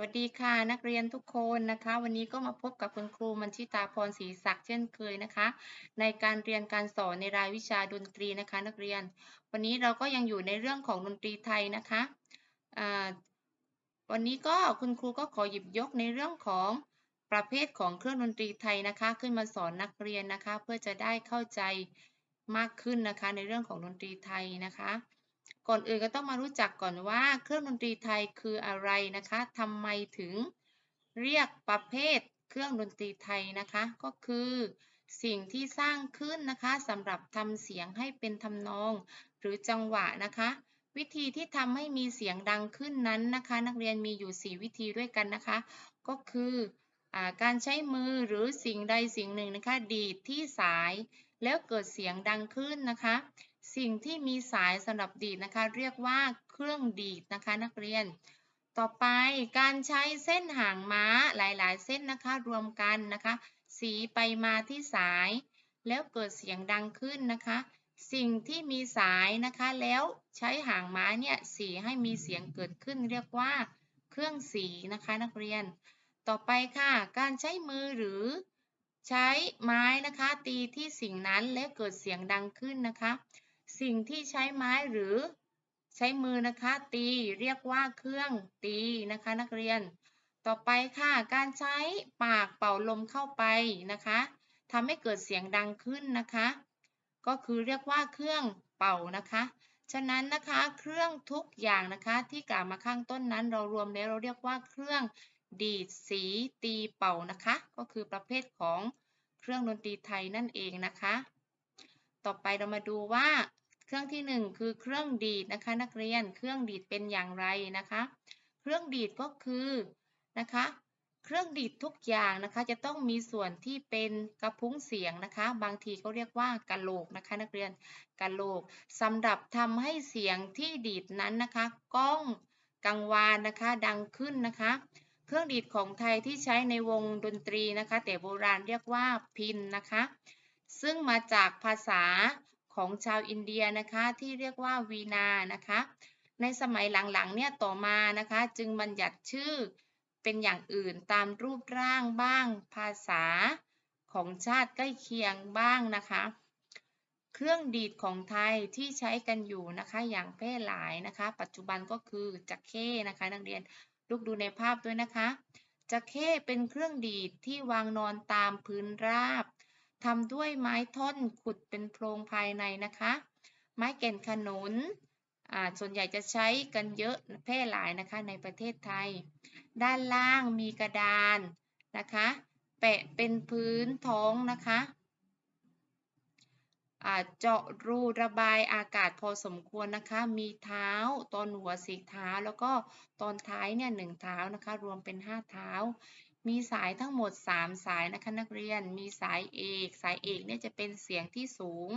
วัสดีค่ะนักเรียนทุกคนนะคะ วันนี้ก็มาพบกับคุณครูมัญชิตาพรศรีศักดิ์เช่นเคยนะคะ ในการเรียนการสอนในรายวิชาดนตรีนะคะ นักเรียน วันนี้เราก็ยังอยู่ในเรื่องของดนตรีไทยนะคะวันนี้ก็คุณครูก็ขอหยิบยกในเรื่องของประเภทของเครื่องดนตรีไทยนะคะ ขึ้นมาสอนนักเรียนนะคะ เพื่อจะได้เข้าใจมากขึ้นนะคะ ในเรื่องของดนตรีไทยนะคะ ก่อนอื่นก็ต้องมารู้จักก่อนว่าเครื่องดนตรีไทยคืออะไรนะคะทำไมถึงเรียกประเภทเครื่องดนตรีไทยนะคะ ก็คือสิ่งที่สร้างขึ้นนะคะสำหรับทำเสียงให้เป็นทำนอง หรือจังหวะนะคะ วิธีที่ทำให้มีเสียงดังขึ้นนั้นนะคะ นักเรียนมีอยู่ 4 วิธีด้วยกันนะคะ ก็คืออการใช้มือหรือสิ่งใดสิ่งหนึ่งนะคะ ดีดที่สายแล้วเกิดเสียงดังขึ้นนะคะ สิ่งที่มีสายสำหรับดีดนะคะ เรียกว่าเครื่องดีดนะคะนักเรียน ต่อไปการใช้เส้นหางม้าหลายๆ เส้นนะคะรวมกันนะคะ สีไปมาที่สาย แล้วเกิดเสียงดังขึ้นนะคะ สิ่งที่มีสายนะคะแล้วใช้หางม้าเนี่ยสีให้มีเสียงเกิดขึ้น เรียกว่าเครื่องสีนะคะนักเรียน ต่อไปค่ะ การใช้มือหรือใช้ไม้นะคะ ตีที่สิ่งนั้นและเกิดเสียงดังขึ้นนะคะ สิ่งที่ใช้ไม้หรือใช้มือนะคะ ตีเรียกว่าเครื่องตีนะคะ นักเรียน ต่อไปค่ะ การใช้ปากเป่าลมเข้าไปนะคะทำให้เกิดเสียงดังขึ้นนะคะ ก็คือเรียกว่าเครื่องเป่านะคะฉะนั้นนะคะเครื่องทุกอย่างนะคะที่กล่าวมาข้างต้นนั้นเรารวมแล้วเราเรียกว่าเครื่องดีดสีตีเป่านะคะ ก็คือประเภทของเครื่องดนตรีไทยนั่นเองนะคะ ต่อไปเรามาดูว่า เครื่องที่ 1 คือเครื่องดีดนะคะ นักเรียนเครื่องดีดเป็นอย่างไรนะคะ เครื่องดีดก็คือนะคะ เครื่องดีดทุกอย่างนะคะ จะต้องมีส่วนที่เป็นกระพุ้งเสียงนะคะ บางทีเขาเรียกว่ากะโหลกนะคะ นักเรียนกะโหลกสำหรับทำให้เสียงที่ดีดนั้นนะคะก้องกังวานนะคะ ดังขึ้นนะคะ เครื่องดีดของไทยที่ใช้ในวงดนตรีนะคะ แต่โบราณเรียกว่าพินนะคะ ซึ่งมาจากภาษา ของชาวอินเดียนะคะที่เรียกว่าวีนานะคะ ในสมัยหลังๆเนี่ยต่อมานะคะจึงบัญญัติชื่อเป็นอย่างอื่นตามรูปร่างบ้าง ภาษาของชาติใกล้เคียงบ้างนะคะ เครื่องดีดของไทยที่ใช้กันอยู่นะคะอย่างแพร่หลายนะคะ ปัจจุบันก็คือจักเข้นะคะนักเรียนลูกดูในภาพด้วยนะคะจักเข้เป็นเครื่องดีดที่วางนอนตามพื้นราบ ทำด้วยไม้ท่อนขุดเป็นโพรงภายในนะคะ ไม้แก่นขนุนส่วนใหญ่จะใช้กันเยอะแพร่หลายนะคะในประเทศไทย ด้านล่างมีกระดานนะคะ แปะเป็นพื้นท้องนะคะเจาะรูระบายอากาศพอสมควรนะคะ มีเท้าตอนหัวสีเท้าแล้วก็ตอนท้ายเนี่ยหนึ่งเท้านะคะ รวมเป็น5เท้า มีสายทั้งหมด 3 สายนะคะนักเรียน มีสายเอก สายเอกเนี่ยจะเป็นเสียงที่สูง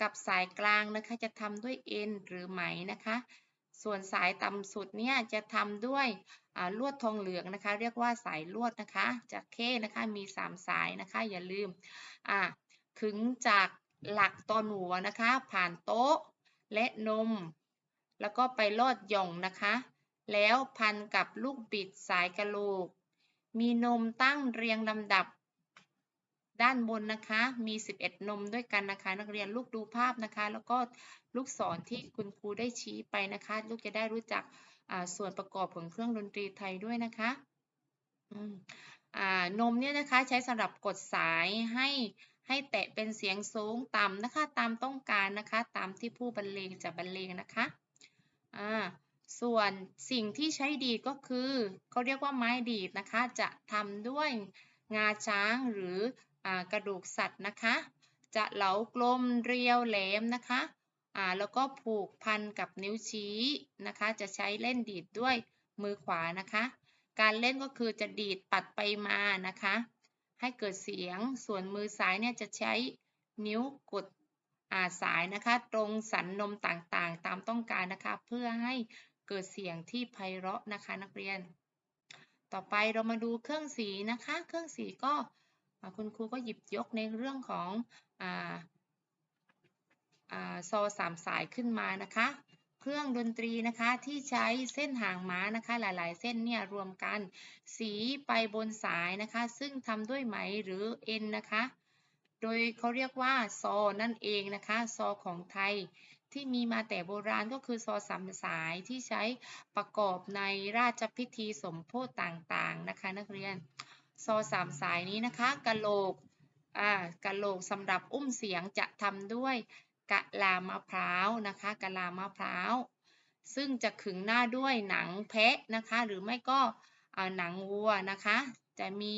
กับสายกลางนะคะจะทำด้วยเอ็นหรือไหมนะคะ ส่วนสายต่ำสุดเนี่ยจะทำด้วยลวดทองเหลืองนะคะ เรียกว่าสายลวดนะคะจากเคนะคะมี 3 สายนะคะอย่าลืมขึงจากหลักตอนหัวนะคะ ผ่านโต๊ะและนม แล้วก็ไปลอดหย่องนะคะ แล้วพันกับลูกบิดสายกระโหลก มีนมตั้งเรียงลำดับด้านบนนะคะ มี 11 นมด้วยกันนะคะ นักเรียนลูกดูภาพนะคะ แล้วก็ลูกศรที่คุณครูได้ชี้ไปนะคะ ลูกจะได้รู้จักส่วนประกอบของเครื่องดนตรีไทยด้วยนะคะนมเนี่ยนะคะใช้สำหรับกดสายให้ให้แตะเป็นเสียงสูงต่ำนะคะ ตามต้องการนะคะ ตามที่ผู้บรรเลงจะบรรเลงนะคะ ส่วนสิ่งที่ใช้ดีดก็คือเขาเรียกว่าไม้ดีดนะคะ จะทำด้วยงาช้างหรือกระดูกสัตว์นะคะ จะเหลากลมเรียวแหลมนะคะแล้วก็ผูกพันกับนิ้วชี้นะคะ จะใช้เล่นดีดด้วยมือขวานะคะ การเล่นก็คือจะดีดปัดไปมานะคะ ให้เกิดเสียงส่วนมือซ้ายเนี่ยจะใช้นิ้วกดสายนะคะ ตรงสันนมต่างๆ ตามต้องการนะคะ เพื่อให้ เกิดเสียงที่ไพเราะนะคะนักเรียน ต่อไปเรามาดูเครื่องสีนะคะ เครื่องสีก็คุณครูก็หยิบยกในเรื่องของอซอสามสายขึ้นมานะคะ เครื่องดนตรีนะคะที่ใช้เส้นหางม้านะคะ หลายๆ เส้นเนี่ยรวมกัน สีไปบนสายนะคะ ซึ่งทำด้วยไหมหรือเอ็นนะคะ โดยเขาเรียกว่าซอนั่นเองนะคะ ซอของไทย ที่มีมาแต่โบราณก็คือซอสามสายที่ใช้ประกอบในราชพิธีสมโพธิต่างๆนะคะ นักเรียน ซอสามสายนี้นะคะกะโหลกอ่ากะโหลกสำหรับอุ้มเสียงจะทำด้วยกะลามะพร้าวนะคะกะลามะพร้าว ซึ่งจะขึงหน้าด้วยหนังแพะนะคะ หรือไม่ก็หนังวัวนะคะ จะมี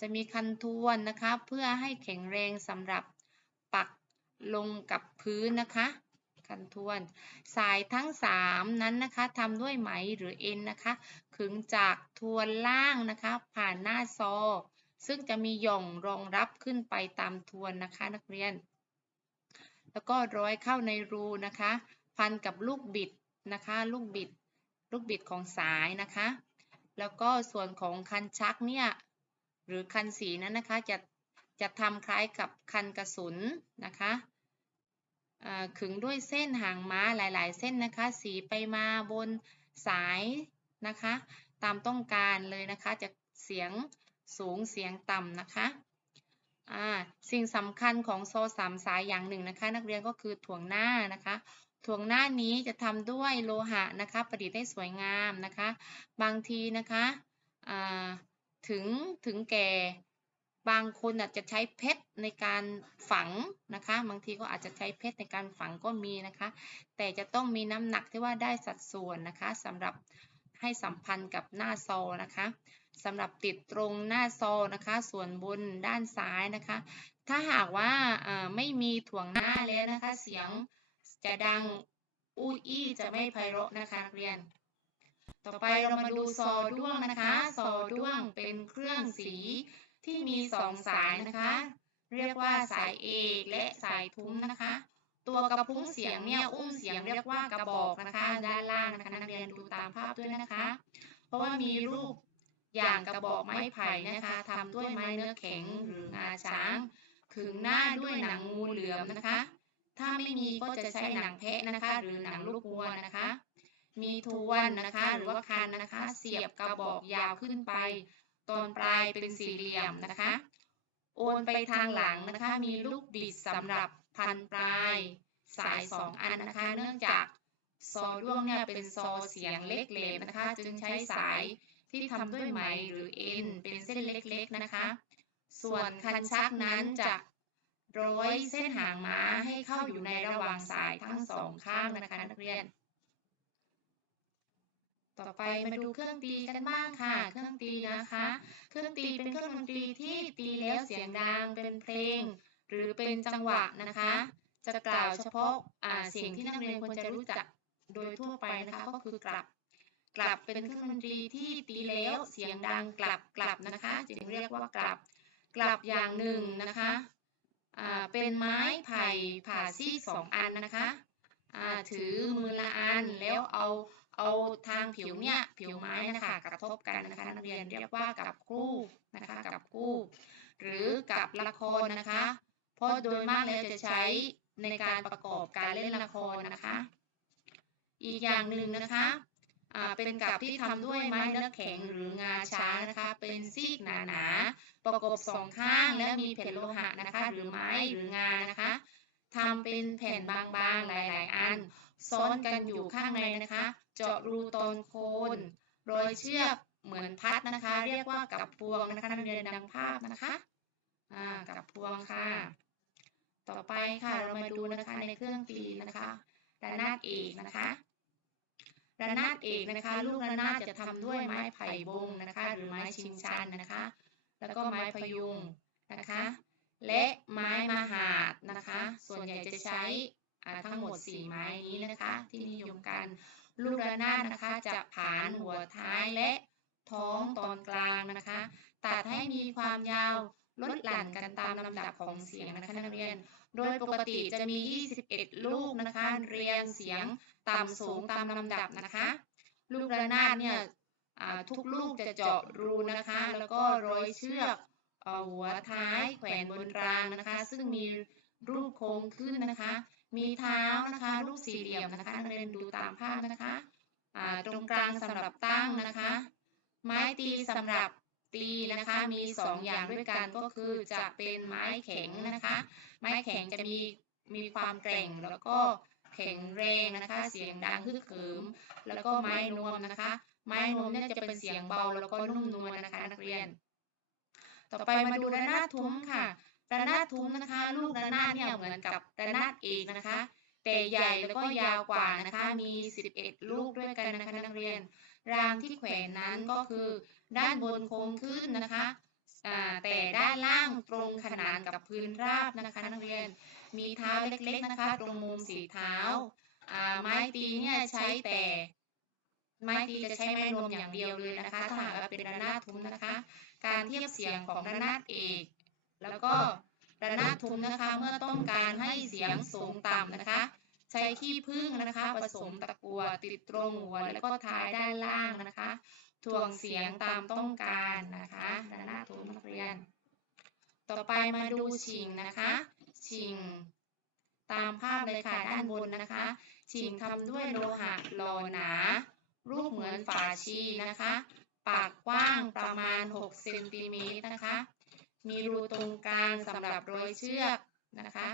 จะมีคันทวนนะคะ เพื่อให้แข็งแรงสำหรับปักลงกับพื้นนะคะ คันทวน สายทั้ง 3 นั้นนะคะทำด้วยไหมหรือเอ็นนะคะ ขึงจากทวนล่างนะคะ ผ่านหน้าซอ ซึ่งจะมีหย่องรองรับขึ้นไปตามทวนนะคะนักเรียน แล้วก็ร้อยเข้าในรูนะคะ พันกับลูกบิดนะคะ ลูกบิด ลูกบิดของสายนะคะ แล้วก็ส่วนของคันชักเนี่ยหรือคันสีนั้นนะคะจะจะทำคล้ายกับคันกระสุนนะคะ ขึงด้วยเส้นหางม้าหลาย ๆ เส้นนะคะ สีไปมาบนสายนะคะ ตามต้องการเลยนะคะจะเสียงสูงเสียงต่ำนะคะสิ่งสำคัญของโซ่สามสายอย่างหนึ่งนะคะ นักเรียนก็คือถ่วงหน้านะคะถ่วงหน้านี้จะทำด้วยโลหะนะคะ ประดิษฐ์ได้สวยงามนะคะ บางทีนะคะถึงถึงแก่ บางคนอาจจะใช้เพชรในการฝังนะคะ บางทีก็อาจจะใช้เพชรในการฝังก็มีนะคะ แต่จะต้องมีน้ำหนักที่ว่าได้สัดส่วนนะคะสำหรับให้สัมพันธ์กับหน้าซอนะคะสำหรับติดตรงหน้าซอนะคะ ส่วนบนด้านซ้ายนะคะ ถ้าหากว่าไม่มีถ่วงหน้าแล้วนะคะ เสียงจะดังอู้อี้จะไม่ไพเราะนะคะนักเรียน ต่อไปเรามาดูซอด้วงนะคะ ซอด้วงเป็นเครื่องสี ที่มีสองสายนะคะ เรียกว่าสายเอกและสายทุ้มนะคะ ตัวกระพุ้งเสียงเนี่ยอุ้มเสียงเรียกว่ากระบอกนะคะ ด้านล่างนะคะนักเรียนดูตามภาพด้วยนะคะ เพราะว่ามีรูปอย่างกระบอกไม้ไผ่นะคะทำด้วยไม้เนื้อแข็งหรืองาช้างขึงหน้าด้วยหนังงูเหลือมนะคะ ถ้าไม่มีก็จะใช้หนังแพะนะคะ หรือหนังลูกวัวนะคะ มีทวนนะคะ หรือว่าคันนะคะ เสียบกระบอกยาวขึ้นไป ตอนปลายเป็นสี่เหลี่ยมนะคะ โอนไปทางหลังนะคะ มีลูกบิดสำหรับพันปลายสายสองอันนะคะ เนื่องจากซอด้วงเนี่ยเป็นซอเสียงเล็กเลมนะคะ จึงใช้สายที่ทำด้วยไหมหรือเอ็นเป็นเส้นเล็กๆนะคะ ส่วนคันชักนั้นจะร้อยเส้นหางม้าให้เข้าอยู่ในระหว่างสายทั้งสองข้างนะคะนักเรียน ต่อไปมาดูเครื่องตีกันบ้างค่ะ เครื่องตีนะคะ เครื่องตีเป็นเครื่องดนตรีที่ตีแล้วเสียงดังเป็นเพลง หรือเป็นจังหวะนะคะ จะกล่าวเฉพาะอ่าเสียงที่นักเรียนควรจะรู้จักโดยทั่วไปนะคะ ก็คือกลับ กลับเป็นเครื่องดนตรีที่ตีแล้วเสียงดังกลับกลับนะคะ จึงเรียกว่ากลับ กลับอย่างหนึ่งนะคะอ่าเป็นไม้ไผ่ผ่าซีกสองอันนะคะอ่าถือมือละอันแล้วเอา เอาทางผิวเนี่ยผิวไม้นะคะกระทบกันนะคะนักเรียนเรียกว่ากับคู่นะคะกับคู่หรือกับละครนะคะเพราะโดยมากแล้วจะใช้ในการประกอบการเล่นละครนะคะ อีกอย่างหนึ่งนะคะอ่าเป็นกับที่ทำด้วยไม้เนื้อแข็งหรืองาช้างนะคะ เป็นซีกหนาๆประกบสองข้างและมีแผ่นโลหะนะคะ หรือไม้หรืองานะคะ ทำเป็นแผ่นบางๆหลายๆ อัน ซ้อนกันอยู่ข้างในนะคะ เจาะรูตอนโคนโรยเชือกเหมือนพัดนะคะ เรียกว่ากับพวงนะคะนักเรียนดังภาพนะคะอ่ากับพวงค่ะ ต่อไปค่ะเรามาดูนะคะในเครื่องตีนะคะระนาดเอกนะคะระนาดเอกนะคะ ลูกระนาดจะทำด้วยไม้ไผ่บงนะคะ หรือไม้ชิงชันนะคะ แล้วก็ไม้พยุงนะคะ และไม้มหาดนะคะ ส่วนใหญ่จะใช้ทั้งหมด 4 ไม้นี้นะคะ ที่นิยมกันลูกระนาดนะคะจะผานหัวท้ายและท้องตอนกลางนะคะตัดให้มีความยาวลดหลั่นกันตามลำดับของเสียงนะคะนักเรียน โดยปกติจะมี 21 ลูกนะคะ เรียงเสียงต่ำสูงตามลำดับนะคะ ลูกระนาดเนี่ยทุกลูกจะเจาะรูนะคะ แล้วก็ร้อยเชือก หัวท้ายแขวนบนรางนะคะ ซึ่งมีรูปโค้งขึ้นนะคะ มีเท้านะคะ รูปสี่เหลี่ยมนะคะนักเรียนดูตามภาพนะคะตรงกลางสำหรับตั้งนะคะ ไม้ตีสำหรับตีนะคะ มีสองอย่างด้วยกันก็คือจะเป็นไม้แข็งนะคะ ไม้แข็งจะมีมีความแกร่งแล้วก็แข็งแรงนะคะ เสียงดังฮึกเหิม แล้วก็ไม้นวมนะคะ ไม้นวมเนี่ยจะเป็นเสียงเบาแล้วก็นุ่มนวลนะคะ นักเรียน ต่อไปมาดูระนาดทุ้มค่ะระนาดทุ้มนะคะ ลูกระนาดเนี่ยเหมือนกับระนาดเอกนะคะ แต่ใหญ่แล้วก็ยาวกว่านะคะ มี 11 ลูกด้วยกันนะคะนักเรียน รางที่แขวนนั้นก็คือ ด้านบนโค้งขึ้นนะคะแต่ด้านล่างตรงขนานกับพื้นราบนะคะนักเรียน มีเท้าเล็กๆนะคะ ตรงมุมสีเท้า ไม้ตีเนี่ยใช้แต่ไม้ตีจะใช้ไม้นวมอย่างเดียวเลยนะคะ ถ้าหากเป็นระนาดทุ้มนะคะ เทียบเสียงของระนาดเอก แล้วก็ระนาดทุมนะคะ เมื่อต้องการให้เสียงสูงต่ำนะคะ ใช้ขี้ผึ้งนะคะผสมตะกัวติดตรงหัวแล้วก็ท้ายด้านล่างนะคะถ่วงเสียงตามต้องการนะคะระนาดทุมนักเรียน ต่อไปมาดูชิงนะคะชิงตามภาพเลยค่ะด้านบนนะคะชิงทำด้วยโลหะหล่อหนา รูปเหมือนฝาชีนะคะ ปากกว้างประมาณ 6 เซนติเมตรนะคะ มีรูตรงกลางสำหรับร้อยเชือกนะคะ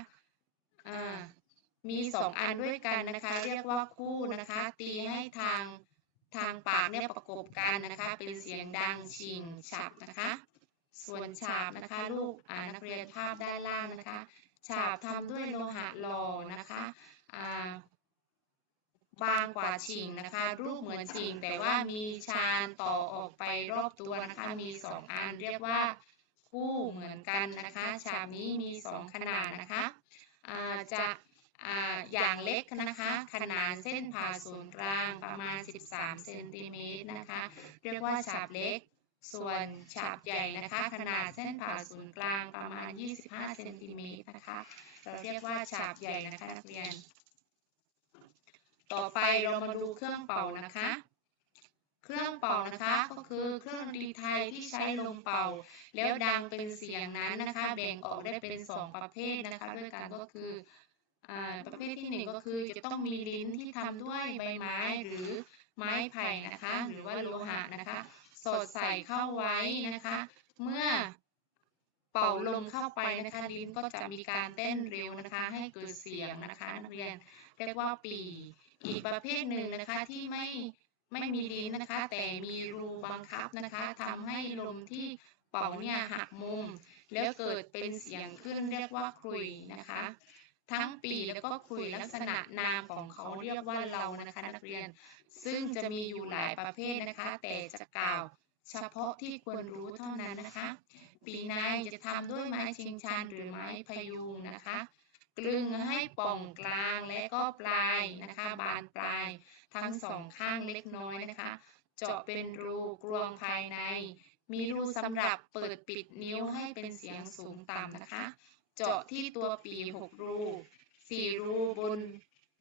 มีสองอันด้วยกันนะคะ เรียกว่าคู่นะคะ ตีให้ทางทางปากเนี่ยประกบกันนะคะ เป็นเสียงดังชิงฉับนะคะ ส่วนฉาบนะคะ ลูกนักเรียนภาพด้านล่างนะคะ ฉาบทำด้วยโลหะหล่อนะคะ บางกว่าชิงนะคะ รูปเหมือนชิง แต่ว่ามีชานต่อออกไปรอบตัวนะคะ มีสองอันเรียกว่าคู่เหมือนกันนะคะฉาบนี้มีสองขนาดนะคะจะอ่าอย่างเล็กนะคะ ขนาดเส้นผ่าศูนย์กลางประมาณ 13 เซนติเมตรนะคะ เรียกว่าฉาบเล็ก ส่วนฉาบใหญ่นะคะ ขนาดเส้นผ่าศูนย์กลางประมาณ 25 เซนติเมตรนะคะ เราเรียกว่าฉาบใหญ่นะคะนักเรียน ต่อไปเรามาดูเครื่องเป่านะคะ เครื่องเป่านะคะก็คือเครื่องดนตรีไทยที่ใช้ลมเป่า แล้วดังเป็นเสียงนั้นนะคะ แบ่งออกได้เป็นสองประเภทนะคะด้วยกันก็คืออประเภทที่หนึ่งก็คือจะต้องมีลิ้นที่ทำด้วยใบไม้หรือไม้ไผ่นะคะ หรือว่าโลหะนะคะ สอดใส่เข้าไว้นะคะ เมื่อเป่าลมเข้าไปนะคะลิ้นก็จะมีการเต้นเร็วนะคะ ให้เกิดเสียงนะคะ นักเรียนเรียกว่าปี อีกประเภทหนึ่งนะคะที่ไม่ไม่มีลิ้นนะคะ แต่มีรูบังคับนะคะทำให้ลมที่เป่าเนี่ยหักมุม แล้วเกิดเป็นเสียงขึ้นเรียกว่าคุยนะคะ ทั้งปีแล้วก็คุยลักษณะนามของเขาเรียกว่าเรานะคะนักเรียน ซึ่งจะมีอยู่หลายประเภทนะคะ แต่จะกล่าวเฉพาะที่ควรรู้เท่านั้นนะคะ ปีในจะทำด้วยไม้ชิงชันหรือไม้พยุงนะคะ กลึงให้ป่องกลางและก็ปลายนะคะ บานปลายทั้งสองข้างเล็กน้อยนะคะ เจาะเป็นรูกรวงภายใน มีรูสำหรับเปิดปิดนิ้วให้เป็นเสียงสูงต่ำนะคะ เจาะที่ตัวปีหกรูสี่รูบน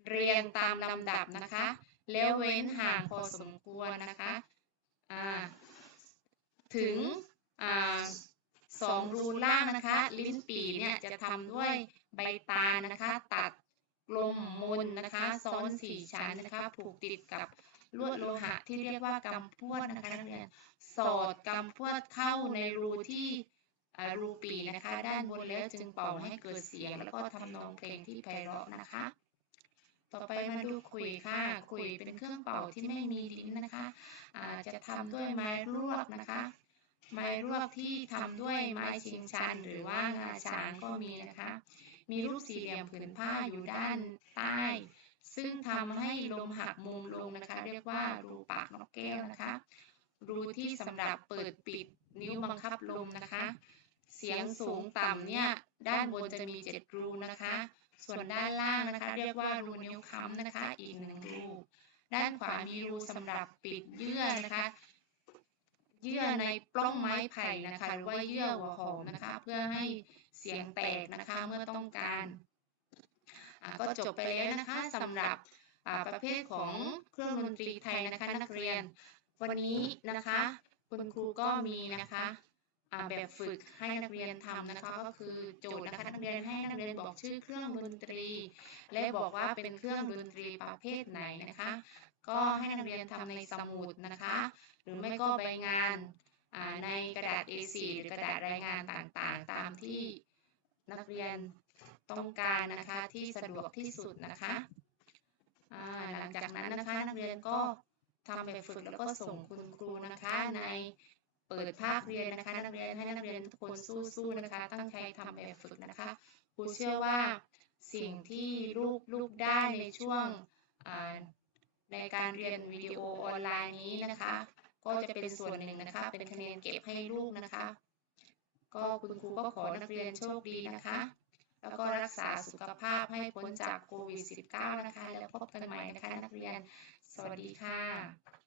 เรียงตามลำดับนะคะ แล้วเว้นห่างพอสมควรนะคะถึงอสองรูล่างนะคะ ลิ้นปีเนี่ยจะทำด้วย ใบตาลนะคะ ตัดกลมมนนะคะซ้อนสี่ชั้นนะคะ ผูกติดกับลวดโลหะที่เรียกว่ากำพวดนะคะนักเรียนสอดกำพวดเข้าในรูที่รูปีนะคะ ด้านบนแล้วจึงเป่าให้เกิดเสียง แล้วก็ทำนองเพลงที่ไพเราะนะคะ ต่อไปมาดูขุยค่ะขุยเป็นเครื่องเป่าที่ไม่มีลิ้นนะคะอาจะทำด้วยไม้รวกนะคะ ไม้รวกที่ทำด้วยไม้ชิงชันหรือว่างาช้างก็มีนะคะ มีรูปสี่เหลี่ยมผืนผ้าอยู่ด้านใต้ ซึ่งทำให้ลมหักมุมลงนะคะ เรียกว่ารูปากนกแก้วนะคะ รูที่สำหรับเปิดปิดนิ้วบังคับลมนะคะ เสียงสูงต่ำเนี่ยด้านบนจะมีเจ็ดรูนะคะ ส่วนด้านล่างนะคะ เรียกว่ารูนิ้วค้ำนะคะ อีกหนึ่งรูด้านขวามีรูสำหรับปิดเยื่อนะคะเยื่อในปล้องไม้ไผ่นะคะ หรือว่าเยื่อหัวหอมนะคะ เพื่อให้ เสียงแตกนะคะเมื่อต้องการก็จบไปแล้วนะคะสำหรับประเภทของเครื่องดนตรีไทยนะคะนักเรียน วันนี้นะคะคุณครูก็มีนะคะแบบฝึกให้นักเรียนทำนะคะก็คือโจทย์นะคะนักเรียนให้นักเรียนบอกชื่อเครื่องดนตรี และบอกว่าเป็นเครื่องดนตรีประเภทไหนนะคะ ก็ให้นักเรียนทำในสมุดนะคะ หรือไม่ก็ใบงานในกระดาษ A4 หรือกระดาษรายงานต่างๆ ตามที่ นักเรียนต้องการนะคะที่สะดวกที่สุดนะคะหลังจากนั้นนะคะนักเรียนก็ทำแบบฝึกแล้วก็ส่งคุณครูนะคะในเปิดภาคเรียนนะคะนักเรียนให้นักเรียนทุกคนสู้ๆนะคะ ตั้งใจทำแบบฝึกนะคะครูเชื่อว่าสิ่งที่ลูกลูกได้ในช่วงในการเรียนวิดีโอออนไลน์นี้นะคะ ก็จะเป็นส่วนหนึ่งนะคะ เป็นคะแนนเก็บให้ลูกนะคะ ก็คุณครูก็ขอนักเรียนโชคดีนะคะ แล้วก็รักษาสุขภาพให้พ้นจากโควิด -19 นะคะ แล้วพบกันใหม่นะคะนักเรียน สวัสดีค่ะ